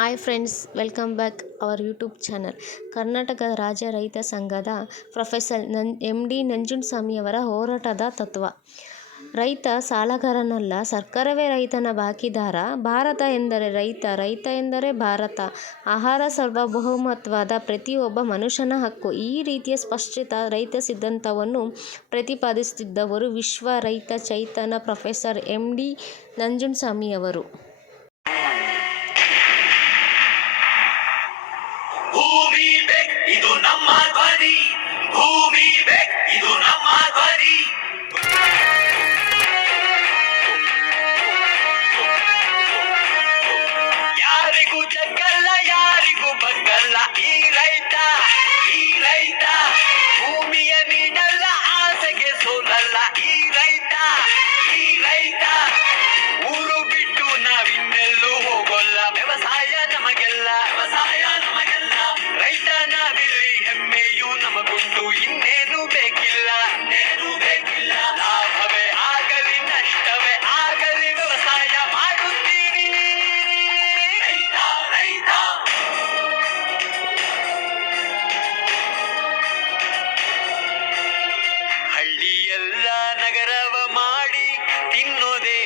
Hi friends welcome back our YouTube channel Karnataka ರಾಜ್ಯ ರೈತ ಸಂಘದ ಪ್ರೊಫೆಸರ್ ನನ್ ಎಂ ಡಿ ನಂಜುಂಡಸ್ವಾಮಿಯವರ ಹೋರಾಟದ ತತ್ವ. ರೈತ ಸಾಲಗಾರನಲ್ಲ, ಸರ್ಕಾರವೇ ರೈತನ ಬಾಕಿದಾರ. ಭಾರತ ಎಂದರೆ ರೈತ ರೈತ ಎಂದರೆ ಭಾರತ. ಆಹಾರ ಸಾರ್ವಭೌಮತ್ವದ ಪ್ರತಿಯೊಬ್ಬ ಮನುಷ್ಯನ ಹಕ್ಕು. ಈ ರೀತಿಯ ಸ್ಪಷ್ಟಿತ ರೈತ ಸಿದ್ಧಾಂತವನ್ನು ಪ್ರತಿಪಾದಿಸುತ್ತಿದ್ದವರು ವಿಶ್ವ ರೈತ ಚೈತನ್ಯ ಪ್ರೊಫೆಸರ್ ಎಂ ಡಿ ನಂಜುಂಡಸ್ವಾಮಿಯವರು ಭೂಮಿ ಬೆಕ್, ಇದು ನಮ್ಮ ಧ್ವನಿ. ಭೂಮಿ ಬೆಕ್, ಇದು ನಮ್ಮ ಧ್ವನಿ. ಯಾರಿಗೂ ಜಗ್ಗಲ್ಲ, ಯಾರಿಗೂ ಬಗ್ಗಲ್ಲ ಈ ಈ ಎಲ್ಲ ನಗರವ ಮಾಡಿ ತಿನ್ನೋದೆ